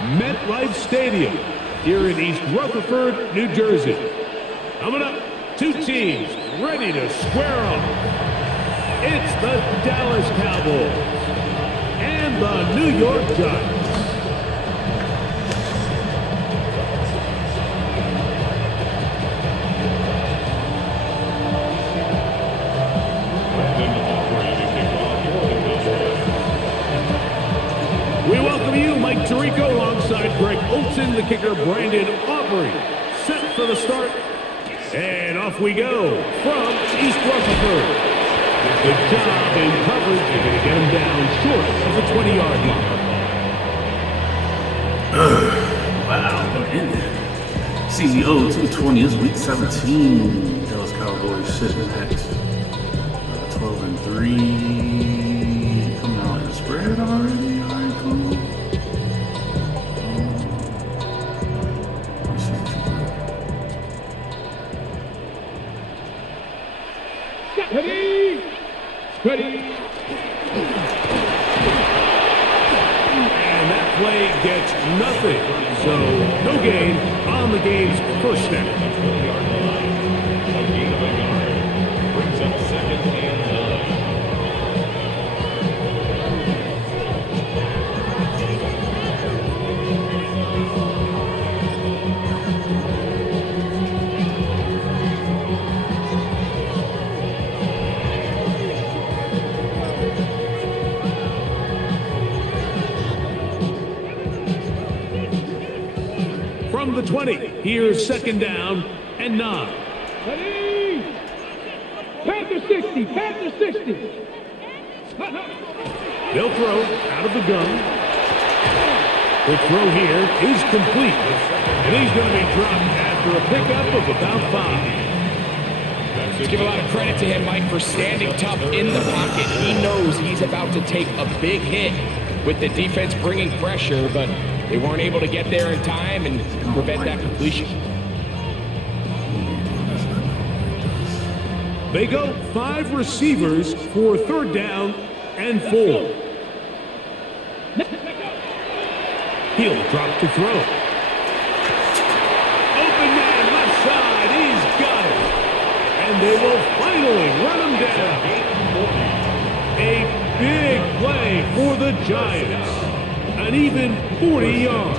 MetLife Stadium here in East Rutherford, New Jersey. Coming up, two teams ready to square off. It's the Dallas Cowboys and the New York Giants. We welcome you, Mike Tirico, alongside Greg Olson, the kicker, Brandon Aubrey. Set for the start, and off we go from East Rutherford. Good job in coverage. You're going to get him down short of the 20-yard line. Wow. CEO 220 is week 17. Dallas Cowboys sitting at 12-3. Coming out in the spread already. All right, cool. Let's see what you got. Ready? Ready. And that play gets nothing. So no gain on the game's first snap. A gain of a yard brings up second and 9. From the 20, here's second down and 9. Ready? Panther 60, Panther 60. They'll throw out of the gun. The throw here is complete. And he's going to be dropped after a pickup of about 5. Let's give a lot of credit to him, Mike, for standing tough in the pocket. He knows he's about to take a big hit with the defense bringing pressure, but they weren't able to get there in time and prevent that completion. They go 5 receivers for third down and 4. He'll drop to throw. Open man left side, he's got it. And they will finally run him down. A big play for the Giants. An even 40 yards.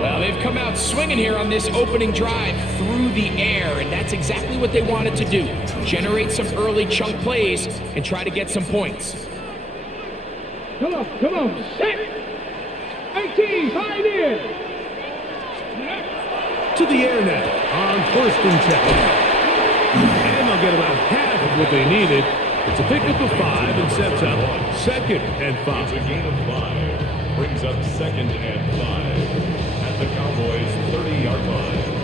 Well, they've come out swinging here on this opening drive through the air, and that's exactly what they wanted to do. Generate some early chunk plays and try to get some points. Come on, set. 18, pioneer. To the air now on first and 10. And they'll get about half of what they needed. It's a pickup of 5 and sets up second and 5. It's a gain of 5. Brings up second and 5 at the Cowboys' 30-yard line.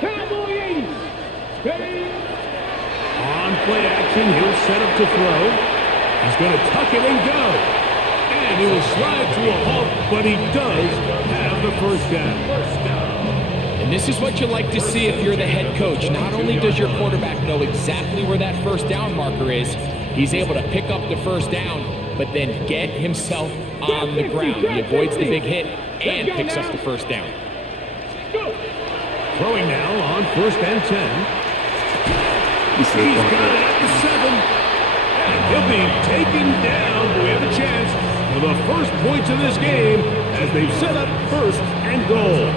Cowboy 80. Ready? On play action, he'll set up to throw. He's going to tuck it and go. And he will slide to a halt, but he does have the first down. And this is what you like to see if you're the head coach. Not only does your quarterback know exactly where that first down marker is, he's able to pick up the first down, but then get himself on the ground. He avoids the big hit and picks up the first down. Throwing now on first and 10. He's got it at the 7. And he'll be taken down. We have a chance for the first points of this game as they've set up first and goal.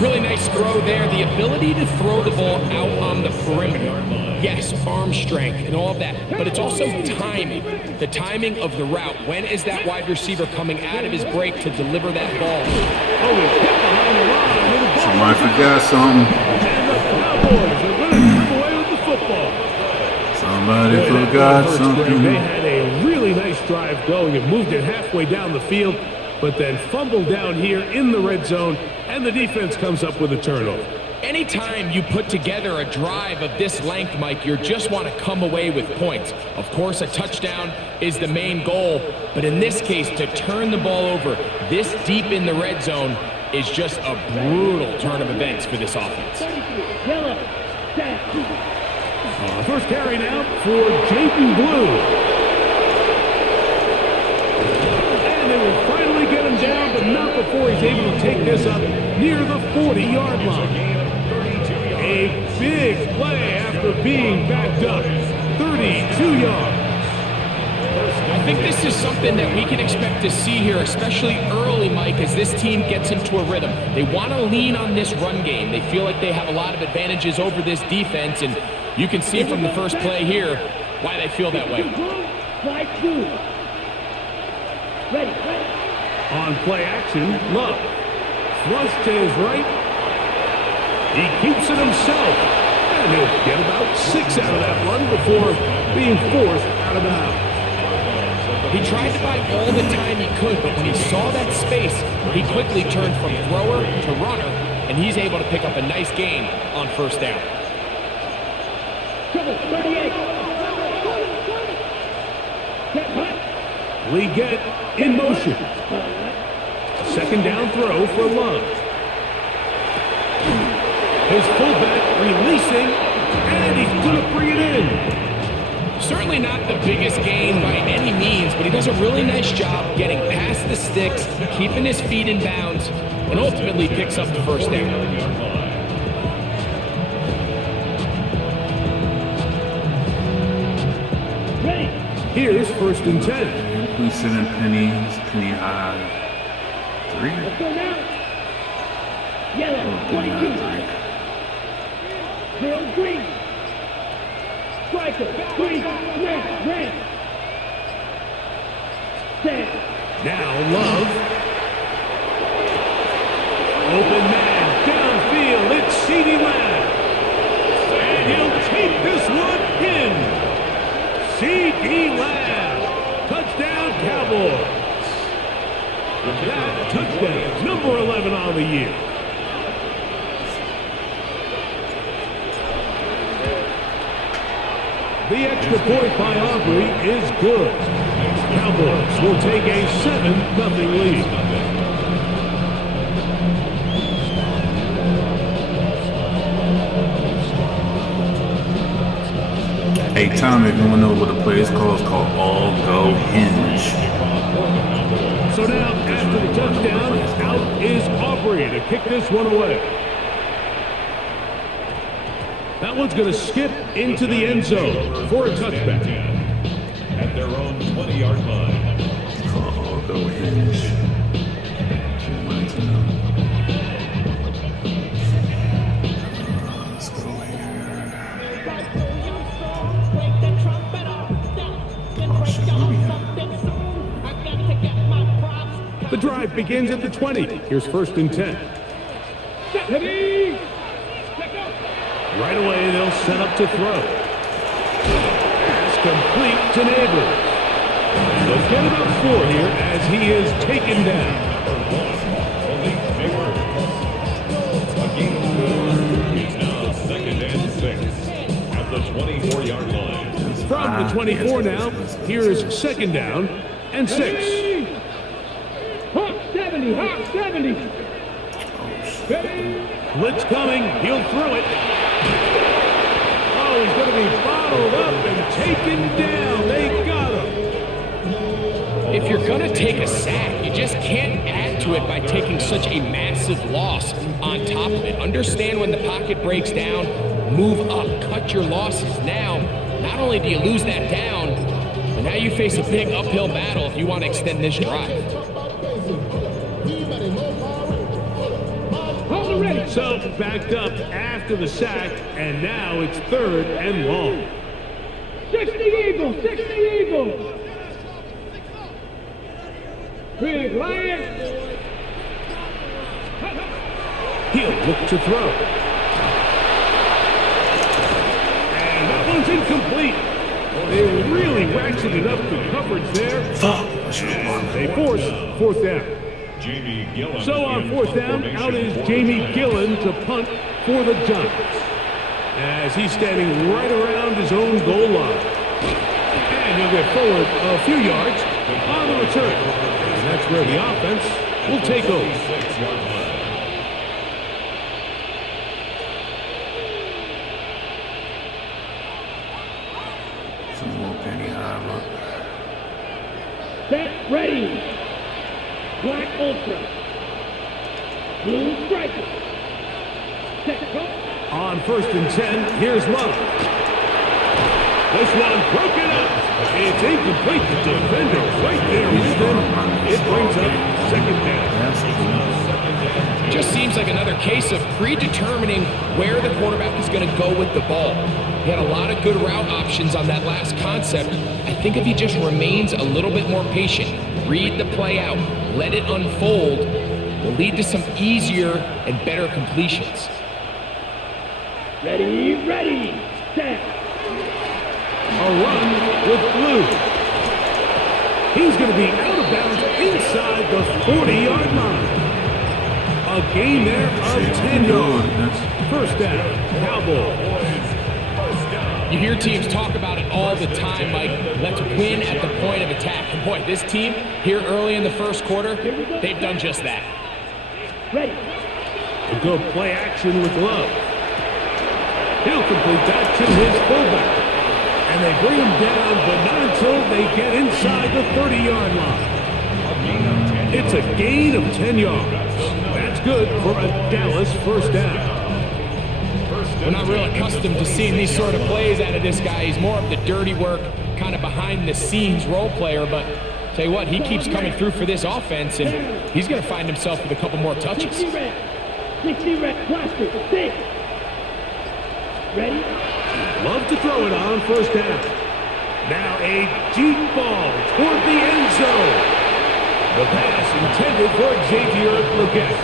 Really nice throw there. The ability to throw the ball out on the perimeter. Yes, arm strength and all of that, but it's also timing. The timing of the route. When is that wide receiver coming out of his break to deliver that ball? Oh, it's hit behind the line. Somebody forgot something. And the Cowboys are going to come away with the football. Somebody forgot something. They had a really nice drive going and moved it halfway down the field, but then fumbled down here in the red zone, and the defense comes up with a turnover. Anytime you put together a drive of this length, Mike, you just want to come away with points. Of course, a touchdown is the main goal, but in this case, to turn the ball over this deep in the red zone is just a brutal turn of events for this offense. First carry now for Jaden Blue. And they will finally get him down, but not before he's able to take this up near the 40-yard line. A big play after being backed up. 32 yards. I think this is something that we can expect to see here, especially early, Mike, as this team gets into a rhythm. They want to lean on this run game. They feel like they have a lot of advantages over this defense, and you can see from the first play here why they feel that way. On play action, Love. Flush to his right. He keeps it himself. And he'll get about 6 out of that run before being forced out of bounds. He tried to buy all the time he could, but when he saw that space, he quickly turned from thrower to runner, and he's able to pick up a nice gain on first down. Leggett in motion. Second down throw for Love. His fullback releasing, and he's going to bring it in. Certainly not the biggest gain by any means, but he does a really nice job getting past the sticks, keeping his feet in bounds, and ultimately picks up the first down. Here's first and 10. We sit in pennies, penny high. 3? Penny high 3. Green. Striker. Green. Red. Now Love. Open man downfield. It's CeeDee Lamb. And he'll take this one in. CeeDee Lamb. Touchdown Cowboys. That touchdown, number 11 on the year. The extra point by Aubrey is good. Cowboys will take a 7-0 lead. Hey, Tom, if you want to know what the play is called, it's called All Go Hinge. So now, after the touchdown, out is Aubrey to kick this one away. That one's going to skip into the end zone for a touchback. At their own 20-yard line. All Go Hinge. Let's go here. Oh, shit, where we at? The drive begins at the 20. Here's first and 10. Right away, they'll set up to throw. Pass complete to Neighbors. They'll get about 4 here as he is taken down. It's now second and 6 at the 24-yard line. From the 24 now, here's second down and 6. Hawk 70, Hawk 70. Blitz coming, he'll throw it. Oh, he's going to be bottled up and taken down. They got him. If you're going to take a sack, you just can't add to it by taking such a massive loss on top of it. Understand when the pocket breaks down, move up, cut your losses now. Not only do you lose that down, but now you face a big uphill battle if you want to extend this drive. So backed up after the sack, and now it's third and long. 60 Eagles, 60 Eagles. Big Lion. He'll look to throw. And that one's incomplete. They really ratcheted up the coverage there. Fuck. And they force fourth down. Jamie Gillen. So on fourth down, out is Jamie Gillen to punt for the Giants, as he's standing right around his own goal line. And he'll get forward a few yards on the return. And that's where the offense will take over. 6-yard line. Some more penny high, look. Set, ready. Black Ultra. Blue Striker. Set, go. On 1st and 10, here's Love. This one broken up. It's incomplete. The defender right there with him. It brings up 2nd down. That's cool. Just seems like another case of predetermining where the quarterback is going to go with the ball. He had a lot of good route options on that last concept. I think if he just remains a little bit more patient, read the play out, let it unfold, will lead to some easier and better completions. Ready, ready. Set. A run with Blue. He's going to be out of bounds inside the 40-yard line. A gain there of 10 yards. 1st down, Cowboys. You hear teams talk about it all the time, Mike. Let's win at the point of attack. And boy, this team here early in the first quarter, they've done just that. Ready. A good play action with Love. He'll complete that to his fullback. And they bring him down, but not until they get inside the 30-yard line. It's a gain of 10 yards. That's good for a Dallas 1st down. We're not real accustomed to seeing these sort of plays out of this guy. He's more of the dirty work, kind of behind-the-scenes role player, but tell you what, he keeps coming through for this offense, and he's going to find himself with a couple more touches. 60 red, plastic, 6. Ready? Love to throw it on 1st down. Now a deep ball toward the end zone. The pass intended for Xavier Legette.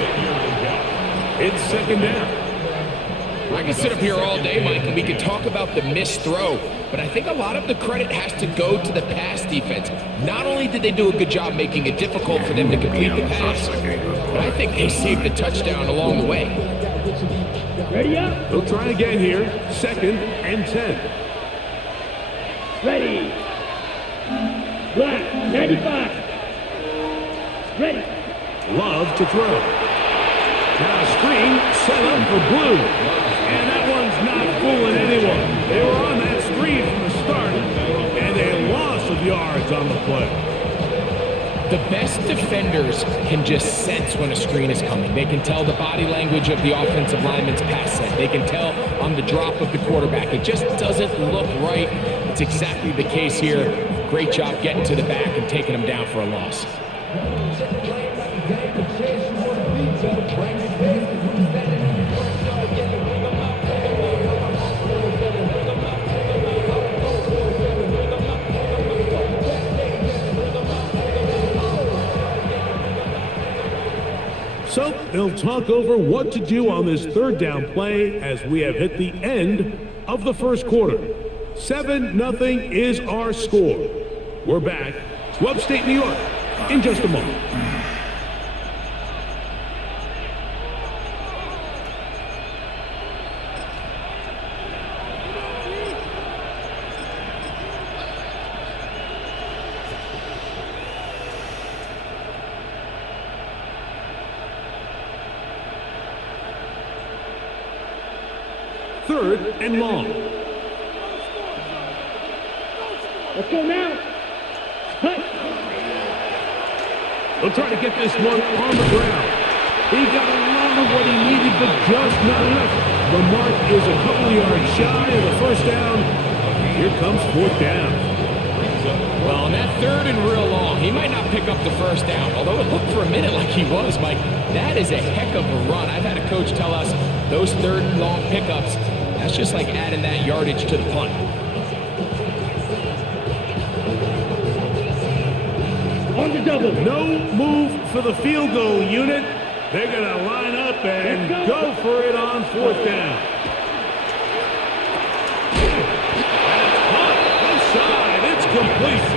It's 2nd down. I can sit up here all day, Mike, and we can talk about the missed throw, but I think a lot of the credit has to go to the pass defense. Not only did they do a good job making it difficult for them to complete the pass, but I think they saved the touchdown along the way. Ready up. They'll try again here. 2nd and 10. Ready. Black, 95. Ready. Love to throw. Now a screen set up for Blue. And that one's not fooling anyone. They were on that screen from the start, and a loss of yards on the play. The best defenders can just sense when a screen is coming. They can tell the body language of the offensive lineman's pass set. They can tell on the drop of the quarterback. It just doesn't look right. It's exactly the case here. Great job getting to the back and taking him down for a loss. So they'll talk over what to do on this 3rd down play as we have hit the end of the first quarter. 7-0 is our score. We're back to upstate New York in just a moment. Third and long. Let's go now. Cut. They'll try to get this one on the ground. He got a lot of what he needed, but just not enough. The mark is a couple yards shy of the 1st down. Here comes 4th down. Well, on that 3rd and real long, he might not pick up the 1st down, although it looked for a minute like he was, Mike. That is a heck of a run. I've had a coach tell us those 3rd and long pickups, that's just like adding that yardage to the punt. On the double. No move for the field goal unit. They're going to line up and go for it on 4th down. That's caught outside. It's complete.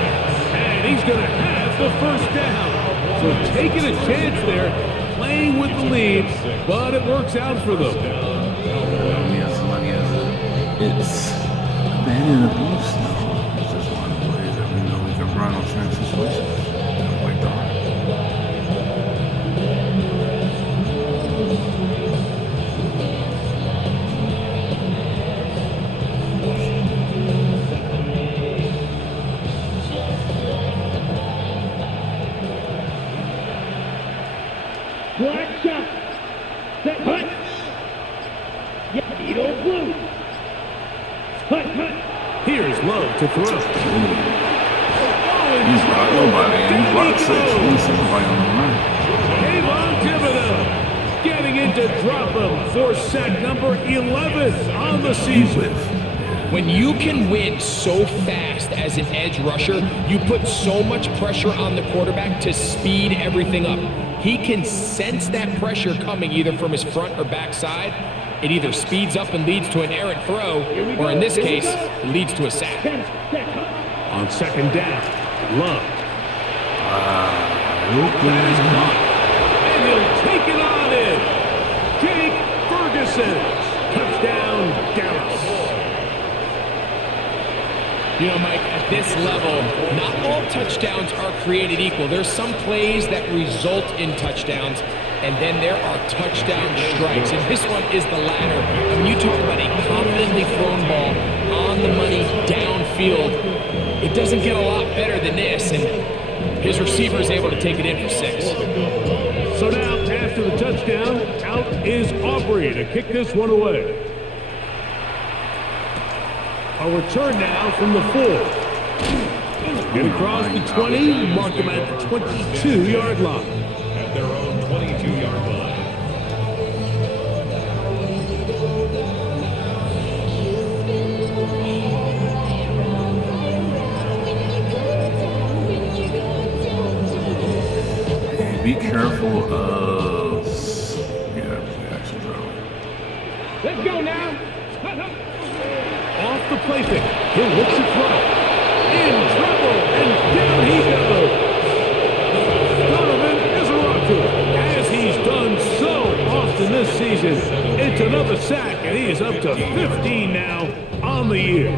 And he's going to have the first down. So taking a chance there, playing with the lead, but it works out for them. It's abandoned abuse. No, it's just one of the ways that we know we can run on certain situations. Like that. Black shot. Set, hut. Yeah, Edo blue. Hut, hut. Here's Love to throw. He's got nobody. He's about 6. He's somebody on the line. Avon Thibodeau getting in to drop him for sack number 11 on the season. When you can win so fast as an edge rusher, you put so much pressure on the quarterback to speed everything up. He can sense that pressure coming either from his front or back side. It either speeds up and leads to an errant throw, or in this case, it leads to a sack. On second down, Love. That is caught. And he'll take it on in. Jake Ferguson. Touchdown, Dallas. You know, Mike, at this level, not all touchdowns are created equal. There's some plays that result in touchdowns, and then there are touchdown strikes. And this one is the latter. I mean, you talk about a confidently thrown ball on the money downfield. It doesn't get a lot better than this, and his receiver is able to take it in for 6. So now, after the touchdown, out is Aubrey to kick this one away. A return now from the 4. Get across the 20, mark them at the 22-yard line. At their own 22-yard line. Be careful of. Yeah, actually, bro. Let's go now. Hut, hut. Off the play fake. He'll look to throw. In trouble, and down he goes. Donovan Izaraku, as he's done so often this season, it's another sack, and he is up to 15 now on the year.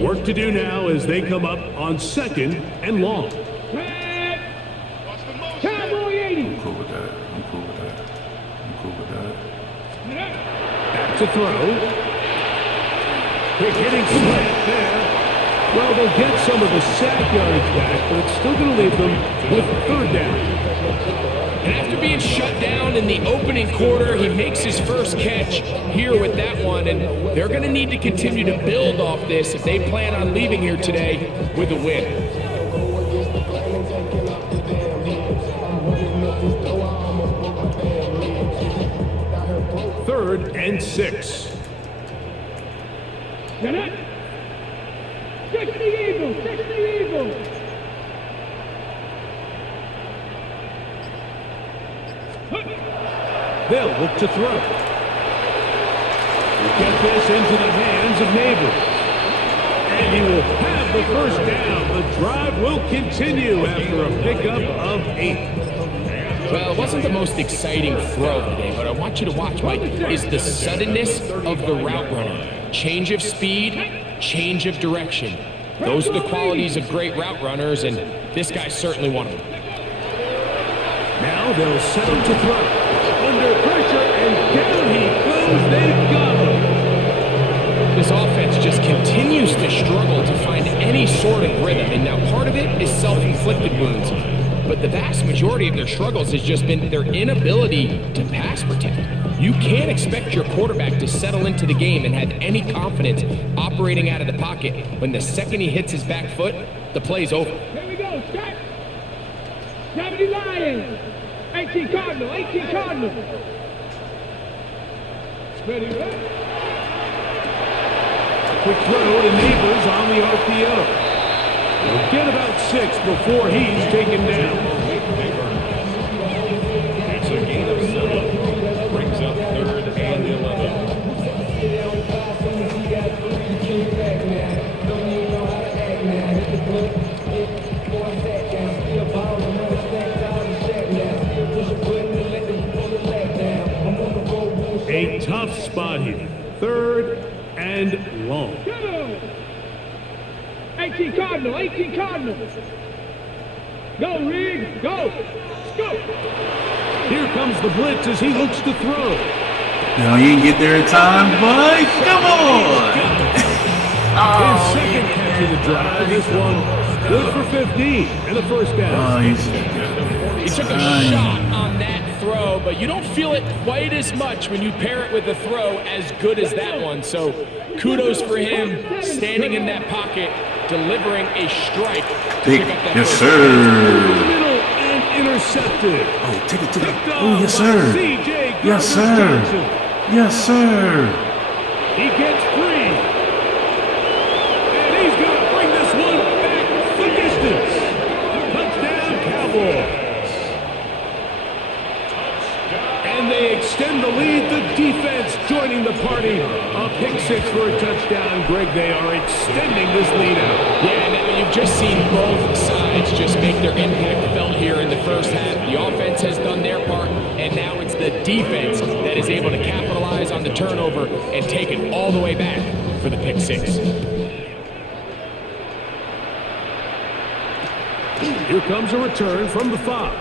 Work to do now as they come up on second and long. Cowboy 80. I'm cool with that. Back to throw. Quick hitting slant there. Well, they'll get some of the sack yards back, but it's still going to leave them with third down. And after being shut down in the opening quarter, he makes his first catch here with that one, and they're going to need to continue to build off this if they plan on leaving here today with a win. Third and 6. Get it. 60 Eagles. 60 Eagles. They'll look to throw. We'll get this into the hands of Neighbors. And he will have the first down. The drive will continue after a pickup of 8. Well, it wasn't the most exciting throw of the day, but I want you to watch, Mike, is the suddenness of the route runner. Change of speed, change of direction. Those are the qualities of great route runners, and this guy's certainly one of them. Now they'll set him to throw. Under pressure, and down he goes. They got him. This offense just continues to struggle to find any sort of rhythm, and now part of it is self-inflicted wounds. But the vast majority of their struggles has just been their inability to pass protect. You can't expect your quarterback to settle into the game and have any confidence operating out of the pocket when the second he hits his back foot, the play's over. Here we go. Start. 70 Lions. 18 Cardinal. 18 Cardinal. Ready, ready. Quick throw to Neighbors on the RPO. He'll get about 6 before he's taken down. It's a gain of 7. Brings up third and 11. spot here. 3rd and long. 18 Cardinal, 18 Cardinal. Go, Riggs, go. Go. Here comes the blitz as he looks to throw. No, you didn't get there in time, boy. Come on. His second catch of the drive. This one good for 15 and a first down. Oh, he's He took a shot on that throw, but you don't feel it quite as much when you pair it with a throw as good as that one. So kudos for him standing in that pocket, delivering a strike. Yes, sir. Middle and intercepted. Oh, take it. Oh, yes, sir. Yes, sir. Yes, sir. He gets free. And he's going to bring this one back the distance. Touchdown, Cowboys. And they extend the lead. The defense joining the party. A pick six for a touchdown. Greg, they are extending this lead out. Yeah, and you've just seen both sides just make their impact felt here in the first half. The offense has done their part, and now it's the defense that is able to capitalize on the turnover and take it all the way back for the pick six. Here comes a return from the 5.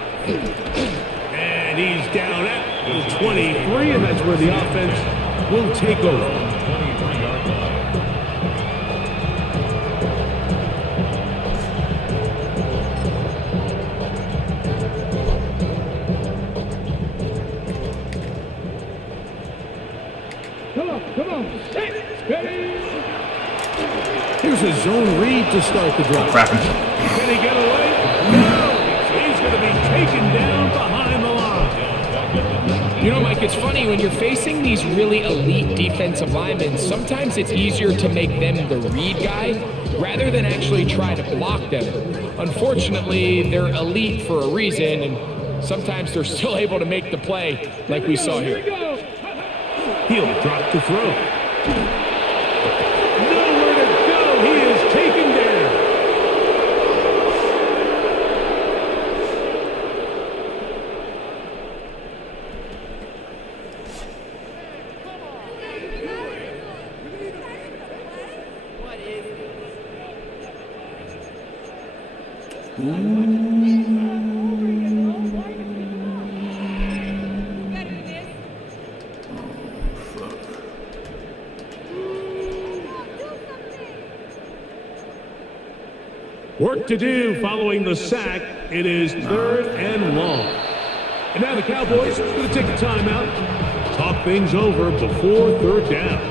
And he's down at the 23, and that's where the offense will take over. Come on. Here's a zone read to start the drive. Crapping. Can he get away? No! He's going to be taken down behind the line. You know, Mike, it's funny, when you're facing these really elite defensive linemen, sometimes it's easier to make them the read guy rather than actually try to block them. Unfortunately, they're elite for a reason, and sometimes they're still able to make the play like we saw here. He'll drop to throw. Nowhere to go. He is taken down. Work to do following the sack. It is 3rd and long. And now the Cowboys are going to take a timeout, talk things over before 3rd down.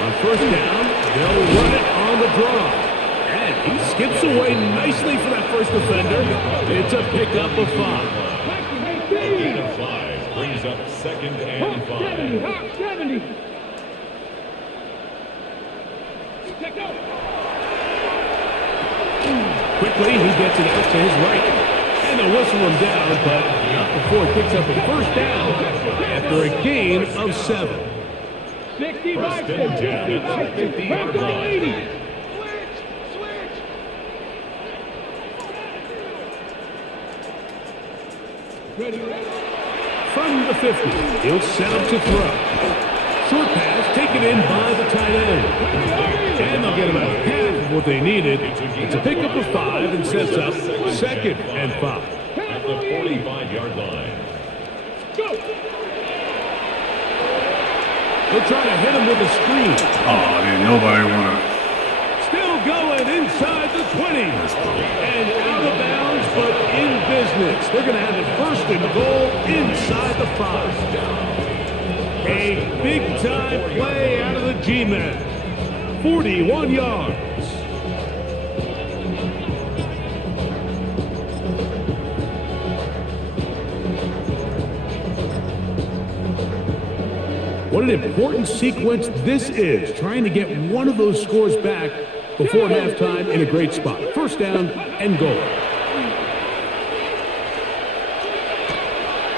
On 1st down, they'll run it on the draw. And he skips away nicely for that first defender. It's a pickup of 5. Gain of 5 brings up 2nd and 5. 70. Quickly, he gets it out to his right. And they'll whistle him down, but not before he picks up a 1st down after a gain of 7. 60 First by and 10. 10 at the 50-yard line. From the 50, he'll set up to throw. Short pass taken in by the tight end. And they'll get about half of what they needed. It's a pickup of 5 and sets up 2nd and 5. At the 45-yard line. They'll try to hit him with a screen. Oh, man, nobody want to. Still going inside the 20. And out of bounds, but in business. quickness. They're going to have it first and goal inside the 5. A big-time play out of the G-Men. 41 yards. What an important sequence this is, trying to get one of those scores back before halftime in a great spot. First down and goal.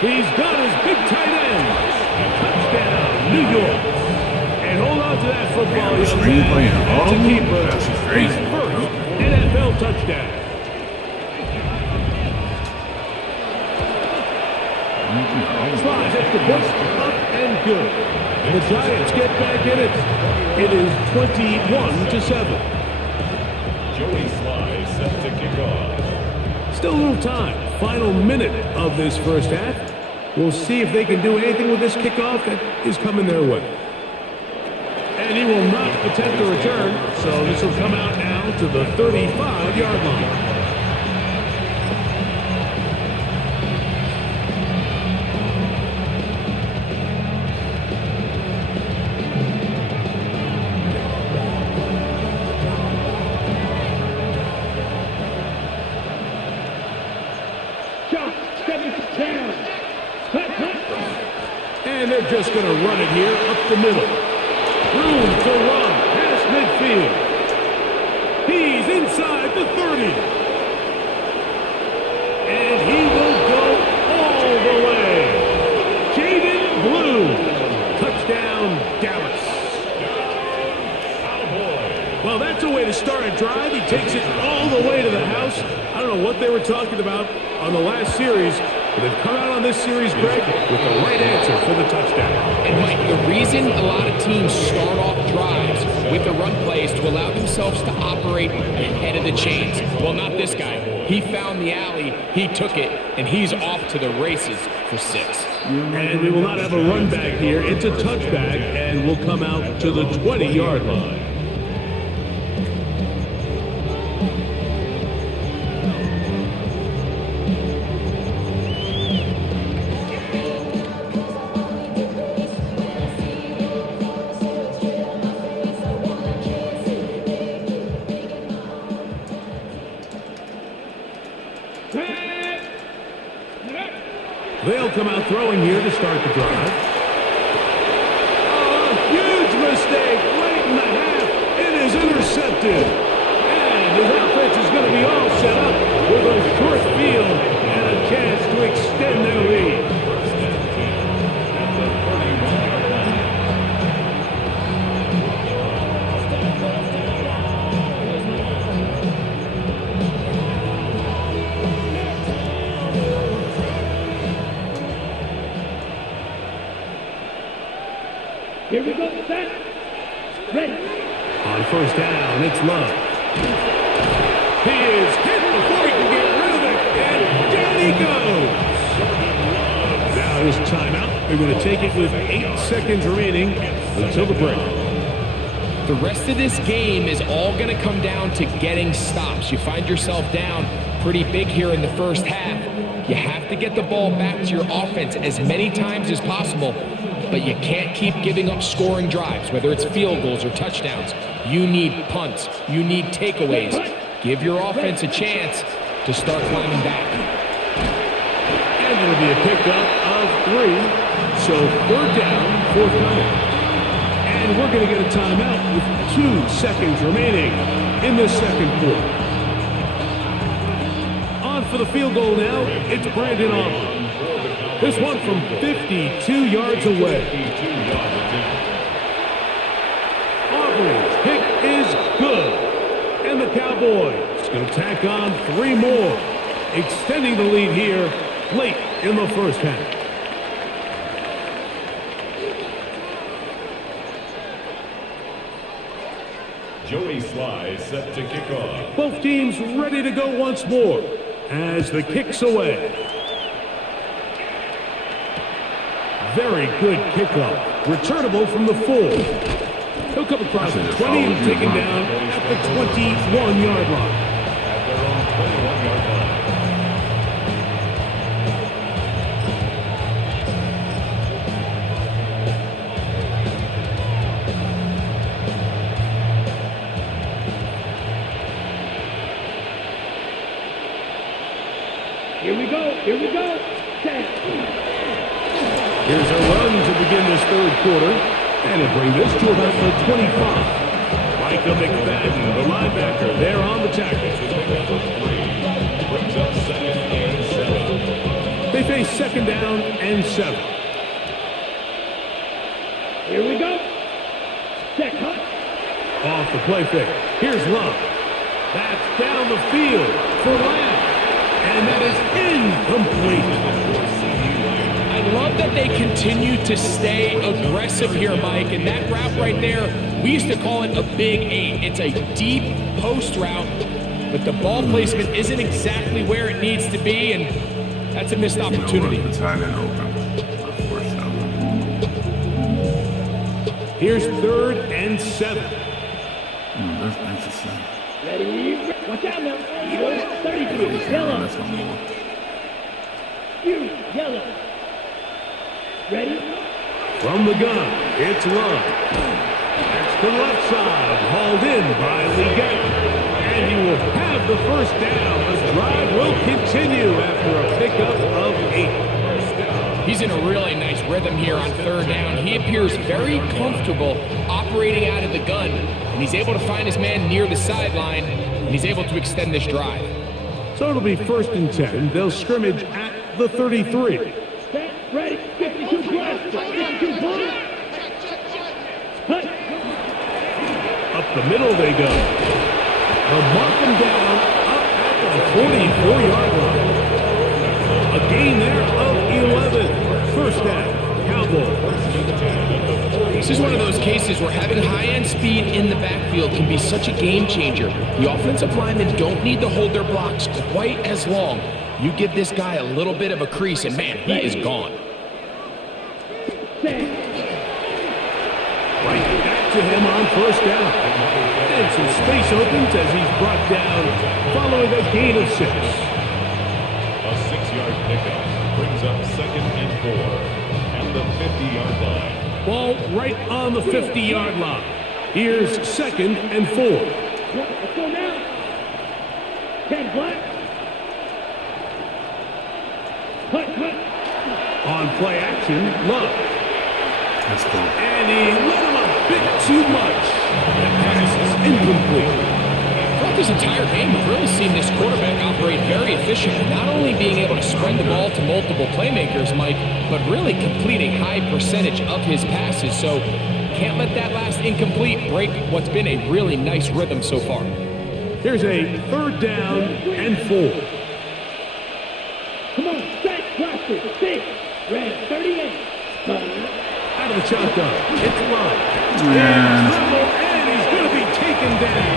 He's got his big tight end. Touchdown, New York. And hold on to that football. That's a keeper. His first NFL touchdown. Slides at the push, up and good. And the Giants get back in it. It is 21-7. Joey Sly set to kick off. Still a little time. Final minute of this first half. We'll see if they can do anything with this kickoff that is coming their way. And he will not attempt a return, so this will come out now to the 35-yard line. And they're just going to run it here up the middle. Room to run past midfield. He's inside the 30. And he will go all the way. Jaden Blue. Touchdown, Dallas. Well, that's a way to start a drive. He takes it all the way to the house. I don't know what they were talking about on the last series, but they've come out on this series, Greg, with the right answer for the touchdown. And Mike, the reason a lot of teams start off drives with the run plays to allow themselves to operate ahead of the chains. Well, not this guy. He found the alley, he took it, and he's off to the races for 6. And we will not have a run back here. It's a touchback, and will come out to the 20-yard line. They'll come out throwing here to start the drive. Oh, huge mistake late in the half. It is intercepted. And his offense is going to be all set up with a short field and a chance to extend their lead. Here we go, set, ready. On first down, it's Love. He is hit before he can get rid of it, and down he goes. Now his timeout. They're going to take it with 8 seconds remaining until the break. The rest of this game is all going to come down to getting stops. You find yourself down pretty big here in the first half. You have to get the ball back to your offense as many times as possible. But you can't keep giving up scoring drives, whether it's field goals or touchdowns. You need punts. You need takeaways. Give your offense a chance to start climbing back. And it'll be a pickup of 3. So third down, fourth down. And we're going to get a timeout with 2 seconds remaining in the second quarter. On for the field goal now, it's Brandon Aubrey. This one from 52 yards away. Aubrey's kick is good. And the Cowboys going to tack on 3 more, extending the lead here late in the first half. Joey Sly set to kick off. Both teams ready to go once more as the kick's away. Very good kickoff. Returnable from the 4. He'll come across the 20 and taken down at the 21-yard line. At their own 21-yard Here we go. Set. Here's a run to begin this third quarter. And it'll bring this to about the 25. Micah McFadden, the linebacker, there on the tackle. Brings up second and 7. They face second down and 7. Here we go. Set. Cut. Off the play fake. Here's Love. That's down the field for Lamb. And that is incomplete. I love that they continue to stay aggressive here, Mike. And that route right there, we used to call it a big 8. It's a deep post route, but the ball placement isn't exactly where it needs to be, and that's a missed opportunity. The tight end open. Force out. Here's third and 7. That's interesting. Ready. Watch out now. 33. Yellow. That's no more. Yellow. Ready. From the gun, it's Love. That's the left side, hauled in by Leggett. And he will have the first down. The drive will continue after a pickup of 8. He's in a really nice rhythm here on third down. He appears very comfortable operating out of the gun, and he's able to find his man near the sideline, and he's able to extend this drive. So it'll be first and 10. They'll scrimmage at the 33. Set. Ready. 52 plus. 52 plus. Cut. Up the middle they go. They'll mark them down up at the 44-yard line. A gain there of 11. First down, Cowboys. This is one of those cases where having high-end speed in the backfield can be such a game changer. The offensive linemen don't need to hold their blocks quite as long. You give this guy a little bit of a crease, and man, he is gone. Set. Right back to him on first down. And some space opens as he's brought down following a gain of 6. A 6-yard pickup brings up second and 4 at the 50-yard line. Ball right on the 50-yard line. Here's second and 4. Let's go now. 10 black. Cut. On play action, Love. That's cool. And he let him a bit too much. The pass is incomplete. Throughout this entire game, we've really seen this quarterback operate very efficiently, not only being able to spread the ball to multiple playmakers, Mike, but really completing high percentage of his passes. So can't let that last incomplete break what's been a really nice rhythm so far. Here's a third down and 4. Come on. Set. Cluster. 6. Red. 38. Out of the shotgun, it's Love. Man. In trouble, and he's going to be taken down.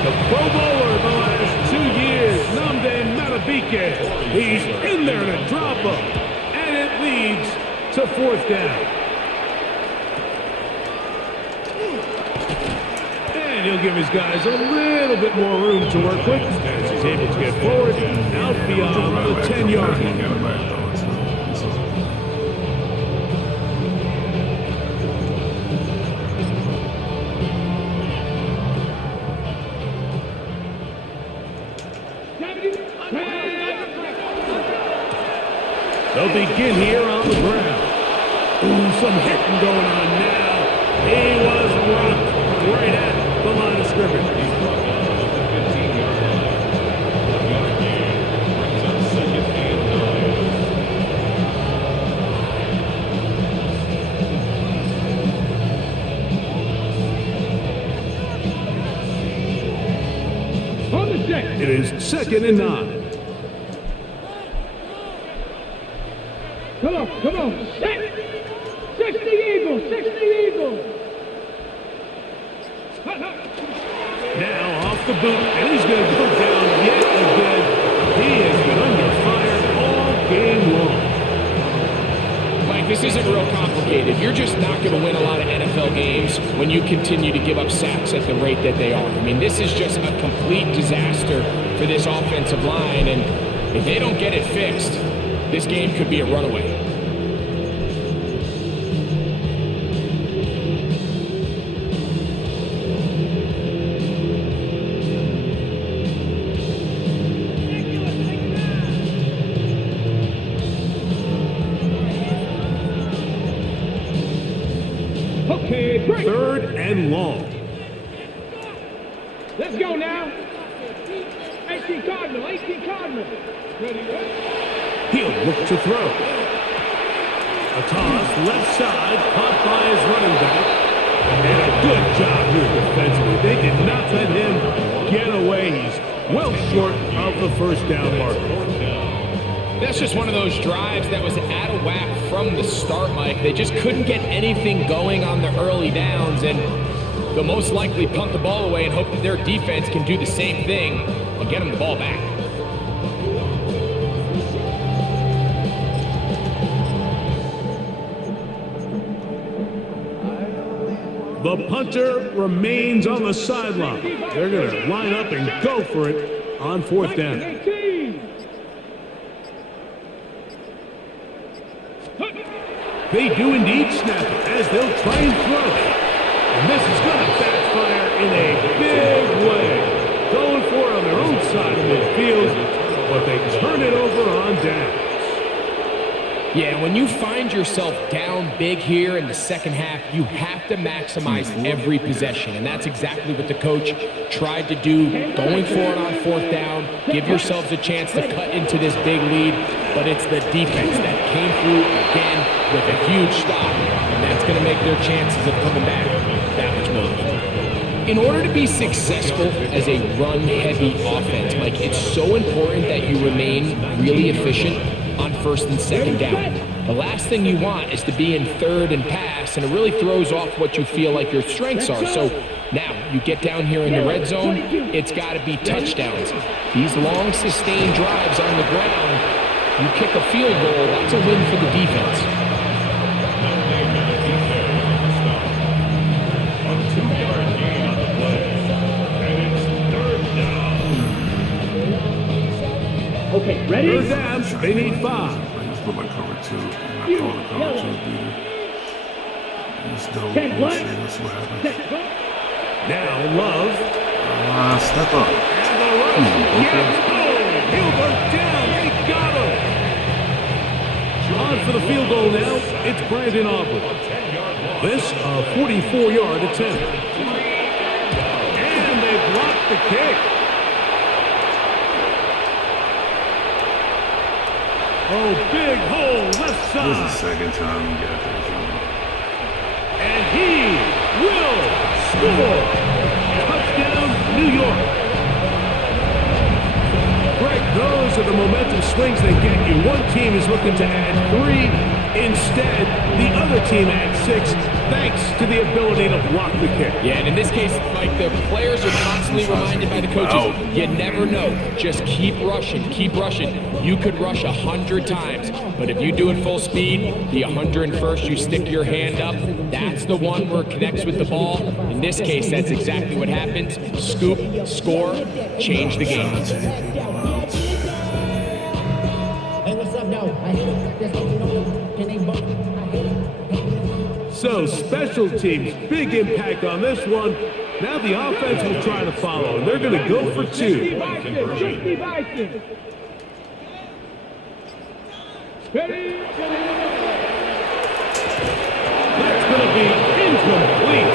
The Pro Bowler the last 2 years, Nnamdi Madubuike. He's in there to drop him, and it leads to fourth down. And he'll give his guys a little bit more room to work with as he's able to get forward out beyond the 10-yard line. They'll begin here on the ground. Ooh, some hitting going on now. He was rocked right at the line of scrimmage. He's brought down at the 15-yard line. 1-yard gain brings up second and 9. On the set. It is second and 9. Come on. Set. 60 Eagles. Now off the boot, and he's going to go down yet again. He has been under fire all game long. Mike, this isn't real complicated. You're just not going to win a lot of NFL games when you continue to give up sacks at the rate that they are. I mean, this is just a complete disaster for this offensive line, and if they don't get it fixed, this game could be a runaway. and long. Let's go now. 18 Cardinal, 18 Cardinal. Ready, He'll look to throw. A toss, left side, caught by his running back. And a good job here defensively. They did not let him get away. He's well short of the first down marker. That's just one of those drives that was out of whack from the start, Mike. They just couldn't get anything going on the early downs, and they'll most likely punt the ball away and hope that their defense can do the same thing and get them the ball back. The punter remains on the sideline. They're going to line up and go for it on fourth down. They do indeed snap it as they'll try and throw. And this is going to backfire in a big way. Going for it on their own side of midfield, but they turn it over on downs. Yeah, when you find yourself down big here in the second half, you have to maximize every possession. And that's exactly what the coach tried to do, going for it on fourth down, give yourselves a chance to cut into this big lead. But it's the defense that came through again with a huge stop. And that's going to make their chances of coming back that much more difficult. In order to be successful as a run-heavy offense, Mike, it's so important that you remain really efficient on first and second down. The last thing you want is to be in third and pass, and it really throws off what you feel like your strengths are. So now you get down here in the red zone, it's got to be touchdowns. These long sustained drives on the ground, you kick a field goal, that's a win for the defense. A 2-yard gain on the play. And it's third down. Okay, ready? Third down, they need 5. I just put my cover 2, and I call the cover 2 beater. Let's double bullshit, let's see what happens. Now Love. Step up. And the rush. Yes. Oh, he'll go down. They got him. On for the field goal now. It's Brandon Aubrey. This a 44-yard attempt. And they blocked the kick. Oh, big hole left side. This is the second time we got this one. And he will score. Touchdown, New York. Greg, those are the momentum swings they get you. One team is looking to add 3. Instead, the other team adds 6, thanks to the ability to block the kick. Yeah, and in this case, like, the players are constantly reminded by the coaches, you never know. Just keep rushing, keep rushing. You could rush 100 times, but if you do it full speed, the 101st, you stick your hand up. That's the one where it connects with the ball. In this case, that's exactly what happens. Scoop, score, change the game. Hey, what's up, though? I hate it. That's what you know. Can they both? I hate it. So special teams, big impact on this one. Now the offense will try to follow, and they're going to go for 2. 60 Bison. Ready? That's going to be incomplete.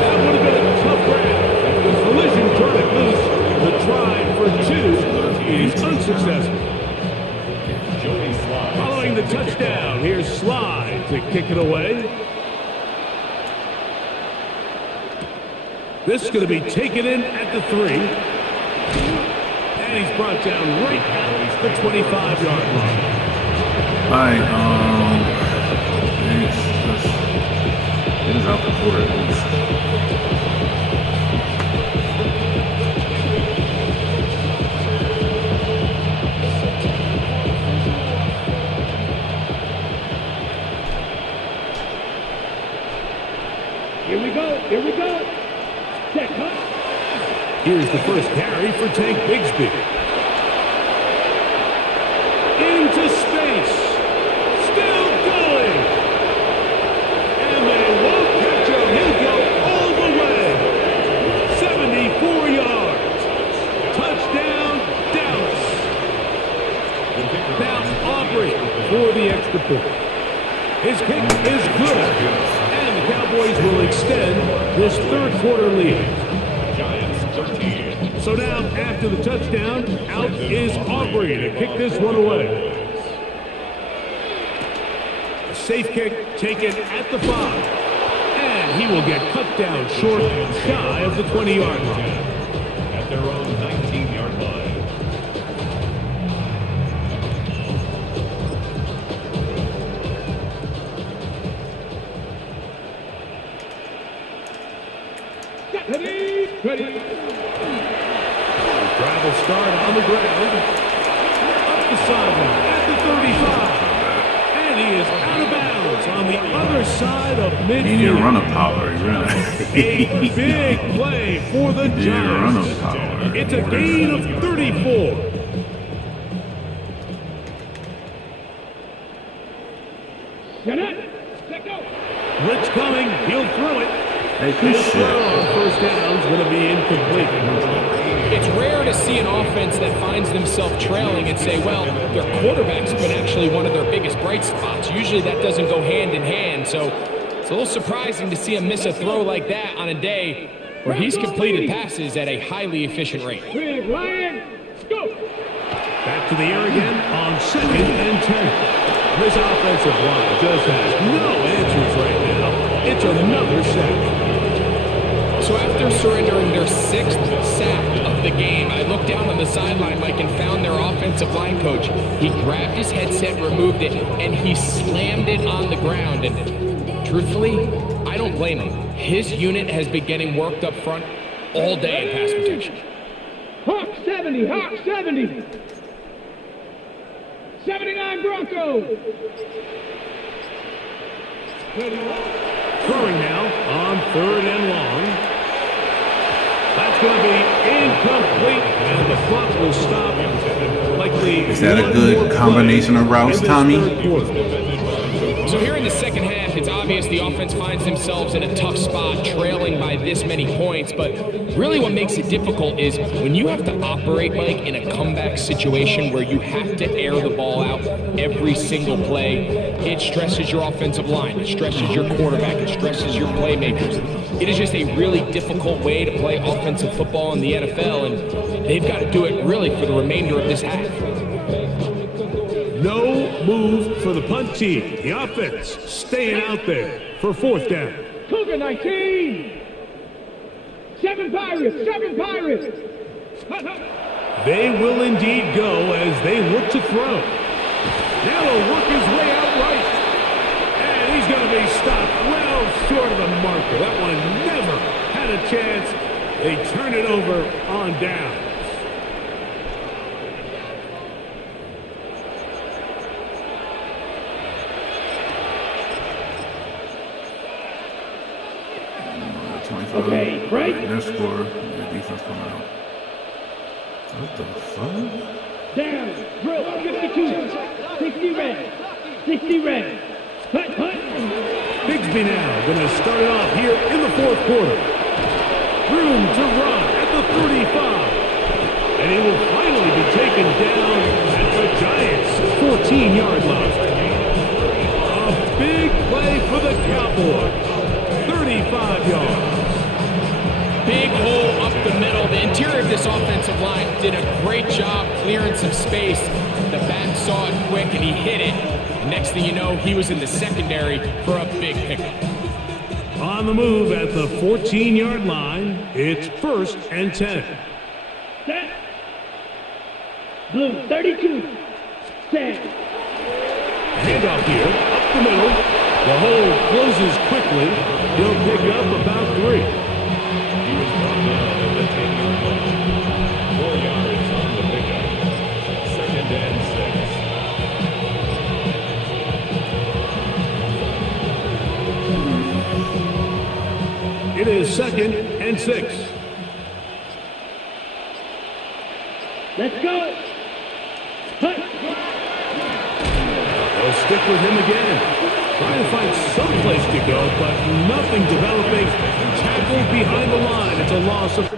That would have been a tough grab. The collision turned it loose. The try for 2 is unsuccessful. Following the touchdown, here's Slide to kick it away. This is going to be taken in at the 3. And he's brought down right at the 25-yard line. Alright, it is out the quarter at least. Here we go. Set, huh? Here's the first carry for Tank Bigsby. Into space. Still going. And they won't catch him. He'll go all the way. 74 yards. Touchdown, Dallas. Now Aubrey for the extra point. His kick is good. And the Cowboys Cowboys will extend this third quarter lead. Giants 13. So now, after the touchdown, out is Aubrey to kick this one away. A safe kick taken at the 5. And he will get cut down short, shy of the 20-yard line. At their own 19-yard line. Ready. Drive will start on the ground. Up the sideline at the 35. And he is out of bounds on the other side of midfield. He didn't run a power, he ran A big play for the Giants. It's a gain of 34. Get it. Let go. Blitz coming. He'll throw it. Hey, good His throw shit. on first down is going to be incomplete. It's rare to see an offense that finds themselves trailing and say, well, their quarterback's been actually one of their biggest bright spots. Usually that doesn't go hand in hand, so it's a little surprising to see him miss a throw like that on a day where he's completed passes at a highly efficient rate. Big Lion. Go. Back to the air again on 2nd and 10. This offensive line just has no answers right now. It's another sack. So after surrendering their 6th sack of the game, I looked down on the sideline, Mike, and found their offensive line coach. He grabbed his headset, removed it, and he slammed it on the ground. And truthfully, I don't blame him. His unit has been getting worked up front all day in pass protection. Hawk 70. Hawk 70. 79 Broncos. Throwing now on 3rd and long. That's going to be incomplete, and the clock will stop. Likely Is that a one good more combination play of routes, in this Tommy? third quarter. So here in the second half, it's obvious the offense finds themselves in a tough spot, trailing by this many points. But really what makes it difficult is when you have to operate, Mike, in a comeback situation where you have to air the ball out every single play, it stresses your offensive line, it stresses your quarterback, it stresses your playmakers. It is just a really difficult way to play offensive football in the NFL, and they've got to do it really for the remainder of this half. No move for the punt team. The offense staying out there for 4th down. Cougar 19. 7 Pirates. 7 Pirates. They will indeed go as they look to throw. Now he'll work his way out right. And he's going to be stopped well short of the marker. That one never had a chance. They turn it over on down. Okay, break. Their score, their defense coming out. What the fuck? Down. Drill. 52. 60 red. 60 red. Hut, hut. Bigsby now going to start it off here in the 4th quarter. Room to run at the 35. And he will finally be taken down at the Giants' 14-yard line. A big play for the Cowboys. 35 yards. Big hole up the middle. The interior of this offensive line did a great job clearing some space. The back saw it quick and he hit it. Next thing you know, he was in the secondary for a big pickup. On the move at the 14-yard line, it's 1st and 10. Set. Blue 32. Set. Handoff here, up the middle. The hole closes quickly. He'll pick up about 3. He was brought down at the 10-yard line. 4 yards on the pickup. 2nd and 6. It is 2nd and 6. Let's go. Hut. They'll stick with him again. Trying to find some place to go, but nothing developing. Tackled behind the line. It's a loss of...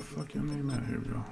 the fuck your name at? Here we go.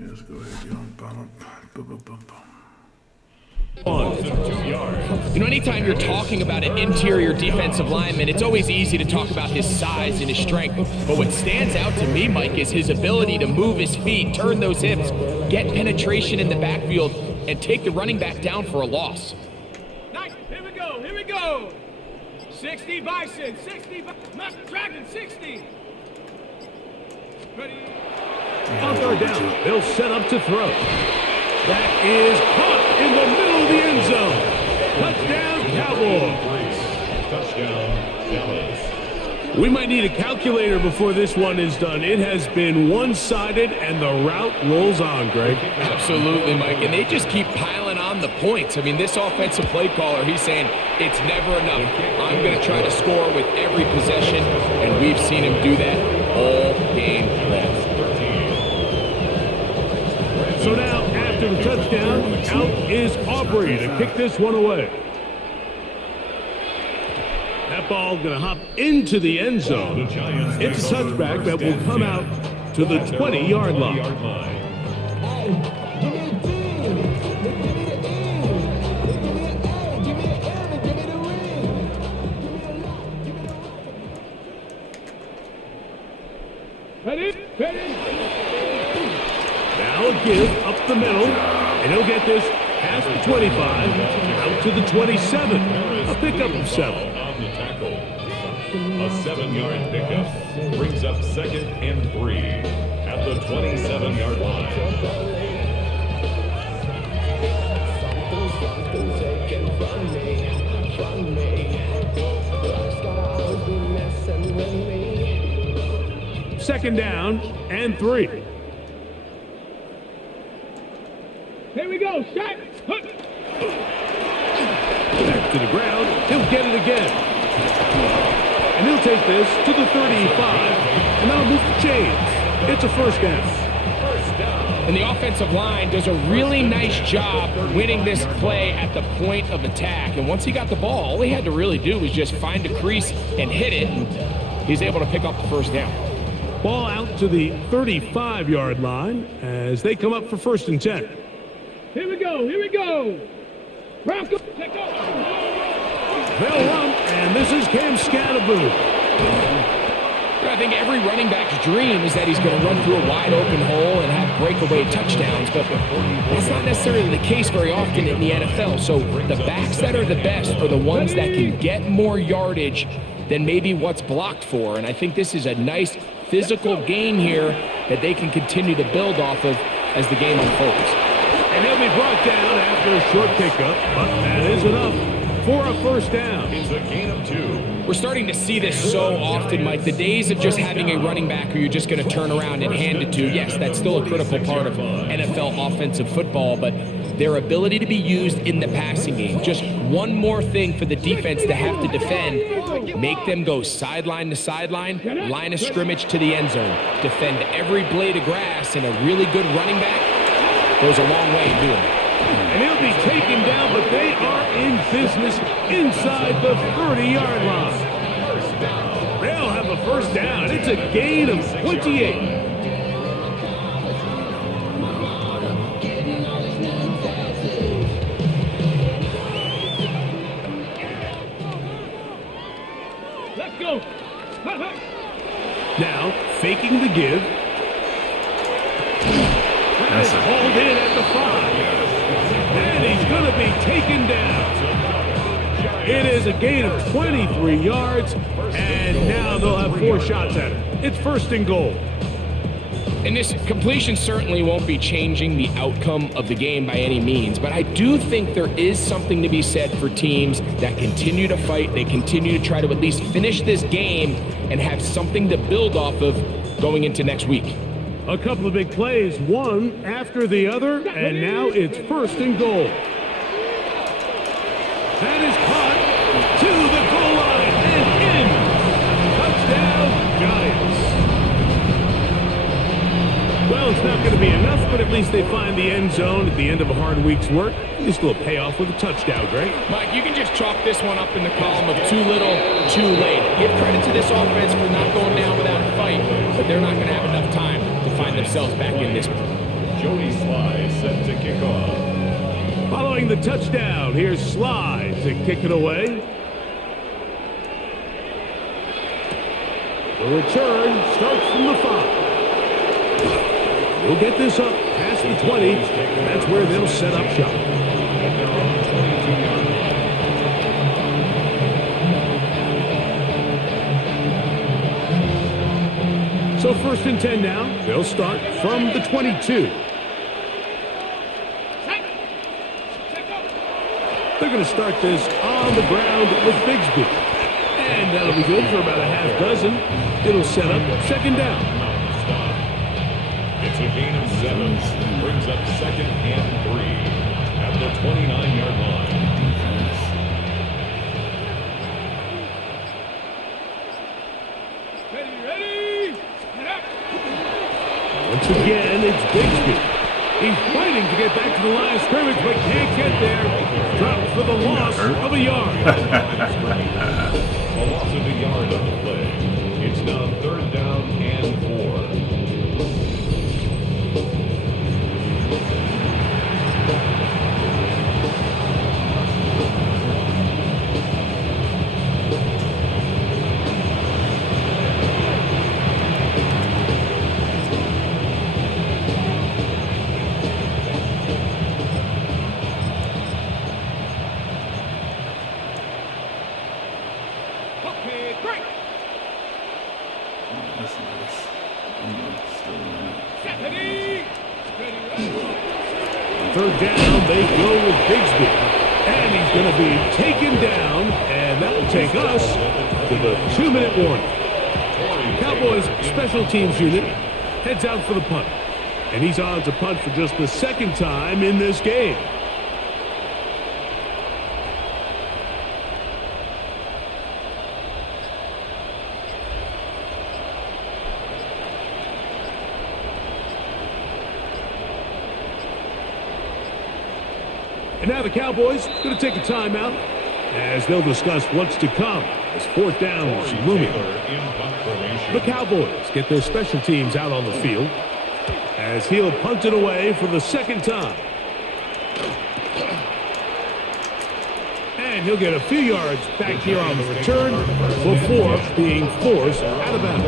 Yes, go ahead, young. You know, anytime you're talking about an interior defensive lineman, it's always easy to talk about his size and his strength. But what stands out to me, Mike, is his ability to move his feet, turn those hips, get penetration in the backfield, and take the running back down for a loss. Nice. Here we go. 60 Bison, 60 Master Dragon, 60. Ready? On third down, they'll set up to throw. That is caught in the middle of the end zone. Touchdown, Cowboys. Touchdown, Dallas. We might need a calculator before this one is done. It has been one-sided, and the route rolls on, Greg. Absolutely, Mike. And they just keep piling on the points. I mean, this offensive play caller, he's saying it's never enough. I'm going to try to score with every possession, and we've seen him do that all game long. So now, after the touchdown, out is Aubrey to kick this one away. That ball going to hop into the end zone. It's a touchback that will come out to the 20-yard line. Now a give up the middle, and he'll get this past the 25, out to the 27. A pickup of 7. On the tackle. A 7-yard pickup brings up 2nd and 3 at the 27-yard line. Second down and 3. Here we go. Shot. Back to the ground. He'll get it again. And he'll take this to the 35, and that'll move the chains. It's a first down. And the offensive line does a really nice job winning this play at the point of attack. And once he got the ball, all he had to really do was just find a crease and hit it. And he's able to pick up the first down. Ball out to the 35-yard line as they come up for 1st and 10. Here we go. Bronco, take over. They'll run, and this is Cam Scatterboot. I think every running back's dream is that he's going to run through a wide open hole and have breakaway touchdowns, but that's not necessarily the case very often in the NFL. So the backs that are the best are the ones that can get more yardage than maybe what's blocked for. And I think this is a nice physical gain here that they can continue to build off of as the game unfolds. And he'll be brought down after a short pickup, but that is enough for a first down. It's a gain of 2. We're starting to see this so often, Mike. The days of just having a running back who you're just going to turn around and hand it to, yes, that's still a critical part of NFL offensive football, but their ability to be used in the passing game. Just one more thing for the defense to have to defend. Make them go sideline to sideline, line of scrimmage to the end zone. Defend every blade of grass, and a really good running back goes a long way in doing it. And he'll be taken down, but they are in business inside the 30-yard line. They'll have a first down. It's a gain of 28. Let's go. Now, faking the give. That's That's hauled in at the 5. And he's going to be taken down. It is a gain of 23 yards, and now they'll have 4 shots at it. It's 1st and goal. And this completion certainly won't be changing the outcome of the game by any means, but I do think there is something to be said for teams that continue to fight, they continue to try to at least finish this game and have something to build off of going into next week. A couple of big plays, one after the other, and now it's 1st and goal. That is caught to the goal line and in. Touchdown, Giants. Well, it's not going to be enough, but at least they find the end zone at the end of a hard week's work. At least a little payoff with a touchdown, Greg. Mike, you can just chalk this one up in the column of too little, too late. Give credit to this offense for not going down without a fight, but they're not going to have enough time to find themselves back in this one. Jody Sly set to kick off. Following the touchdown, here's Sly to kick it away. The return starts from the 5. We'll get this up past the 20. That's where they'll set up shop. So 1st and 10 now. They'll start from the 22. They're going to start this on the ground with Bigsby. And that'll be good for about a half dozen. It'll set up 2nd down. It's a gain of 7. Brings up 2nd and 3 at the 29-yard line. Ready? Once again, it's Bigsby. He's fighting to get back to the line of scrimmage, but can't get there. Drops for the loss of a yard. A loss of a yard on the play. It's now 3rd down and 4. Third down, they go with Bigsby. And he's going to be taken down, and that will take us to the 2-minute warning. Cowboys special teams unit heads out for the punt. And he's on to punt for just the 2nd time in this game. And now the Cowboys going to take a timeout as they'll discuss what's to come as 4th down is looming. The Cowboys get their special teams out on the field as he'll punt it away for the 2nd time. And he'll get a few yards back here on the return before being forced out of bounds.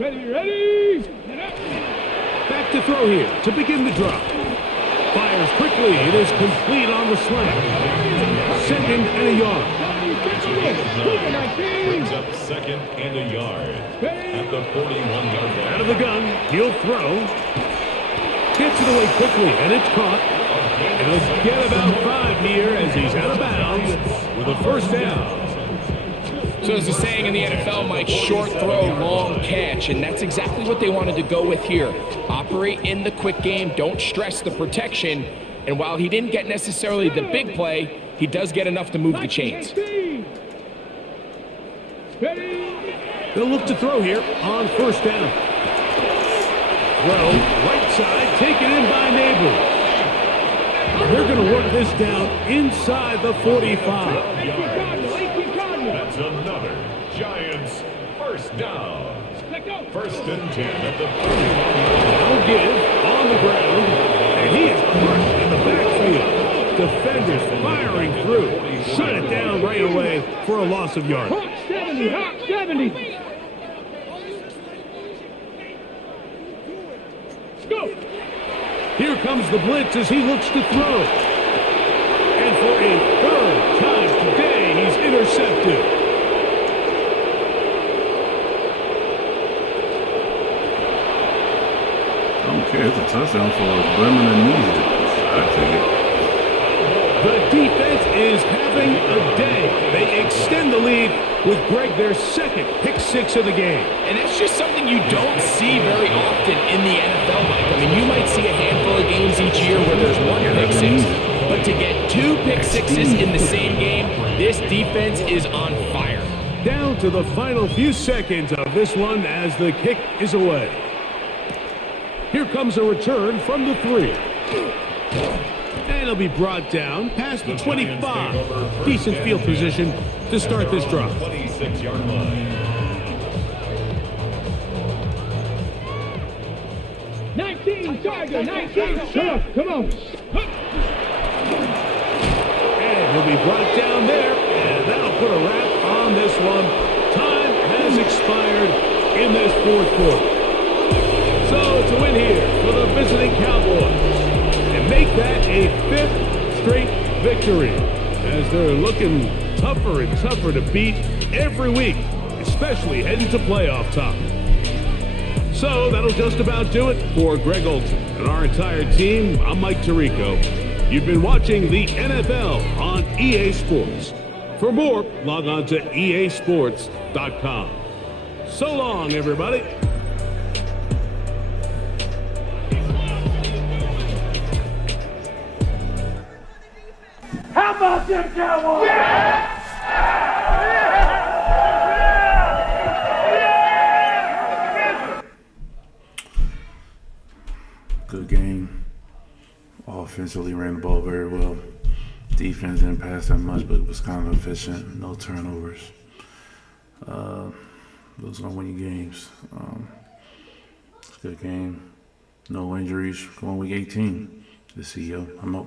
Ready? Back to throw here to begin the drop. Fires quickly. It is complete on the slant. 2nd and a yard. Brings up 2nd and a yard at the 41-yard line. Out of the gun, he'll throw. Gets it away quickly, and it's caught. And he'll get about 5 here as he's out of bounds with a 1st down. So there's a saying in the NFL, Mike, short throw, long catch, and that's exactly what they wanted to go with here. Operate in the quick game, don't stress the protection, and while he didn't get necessarily the big play, he does get enough to move the chains. They'll look to throw here on 1st down. Throw, right side, taken in by Neighbors. They're going to work this down inside the 45. That's another Giants 1st down. 1st and 10 at the 41-yard line. No give on the ground, and he is crushed in the backfield. Defenders firing through. Shut it down right away for a loss of yardage. 70. go. Here comes the blitz as he looks to throw. And for a third time today, he's intercepted. I don't care. It's a touchdown for women that needs it. I take it. The defense is having a day. They extend the lead with Greg their second pick six of the game. And that's just something you don't see very often in the NFL, Mike. I mean, you might see a handful of games each year where there's one pick six, but to get two pick sixes in the same game, this defense is on fire. Down to the final few seconds of this one as the kick is away. Here comes a return from the 3. And it'll be brought down past the 25. Decent field position to start this drive. 26-yard line. 19, Tiger, 19. Come on. And he'll be brought down there, and that'll put a wrap on this one. Time has expired in this fourth quarter. So it's a win here for the visiting Cowboys. And make that a 5th straight victory as they're looking tougher and tougher to beat every week, especially heading to playoff time. So that'll just about do it for Greg Olson and our entire team. I'm Mike Tirico. You've been watching the NFL on EA Sports. For more, log on to easports.com. So long, everybody. How about them Cowboys? Good game. Offensively ran the ball very well. Defense didn't pass that much, but it was kind of efficient. No turnovers. Those are gonna win you games. It's a good game. No injuries. Going week 18. The CEO. I'm up.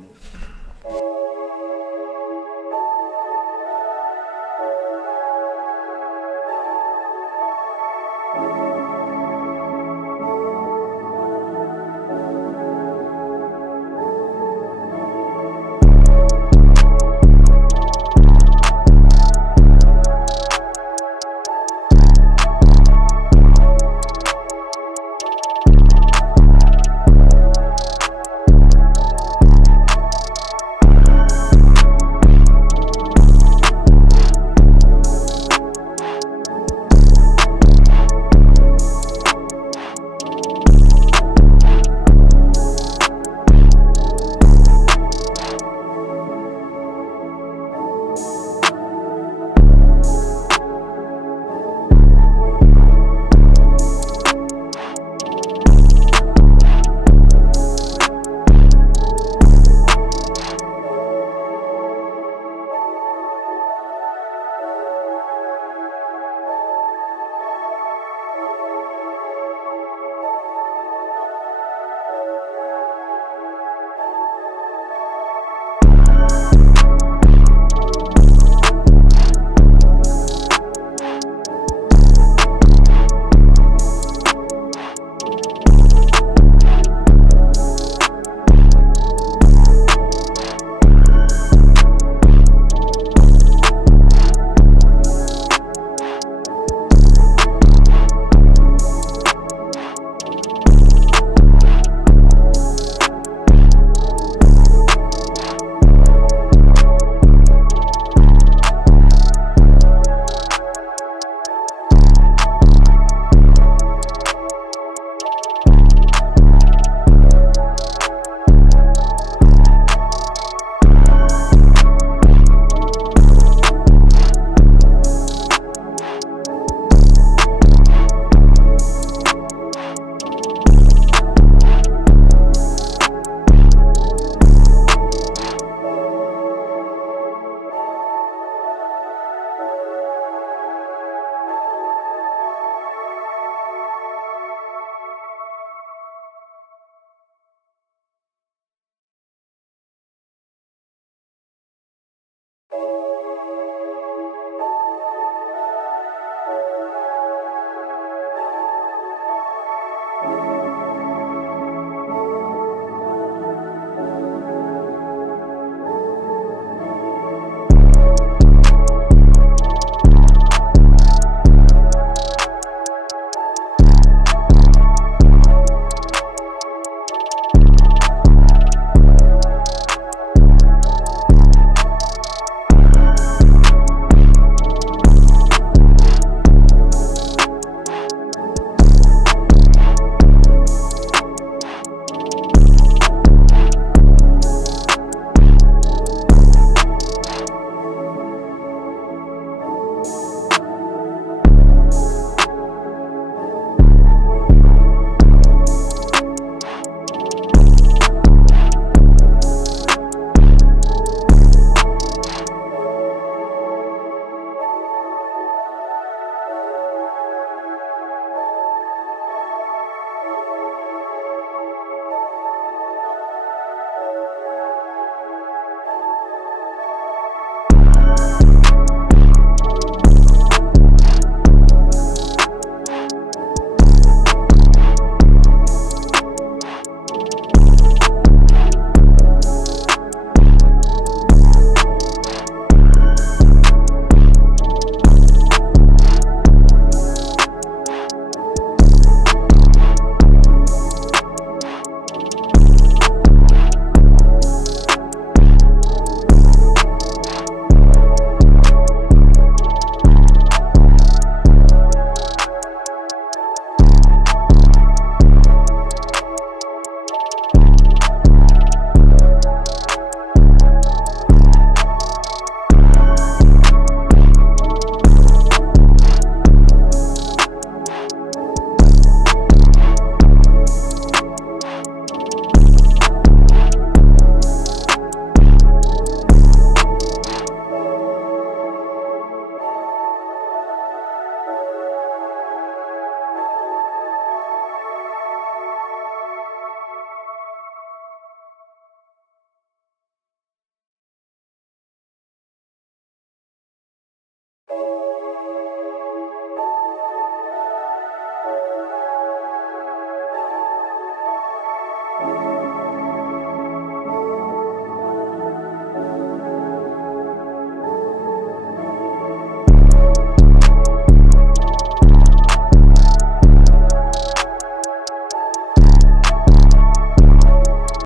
You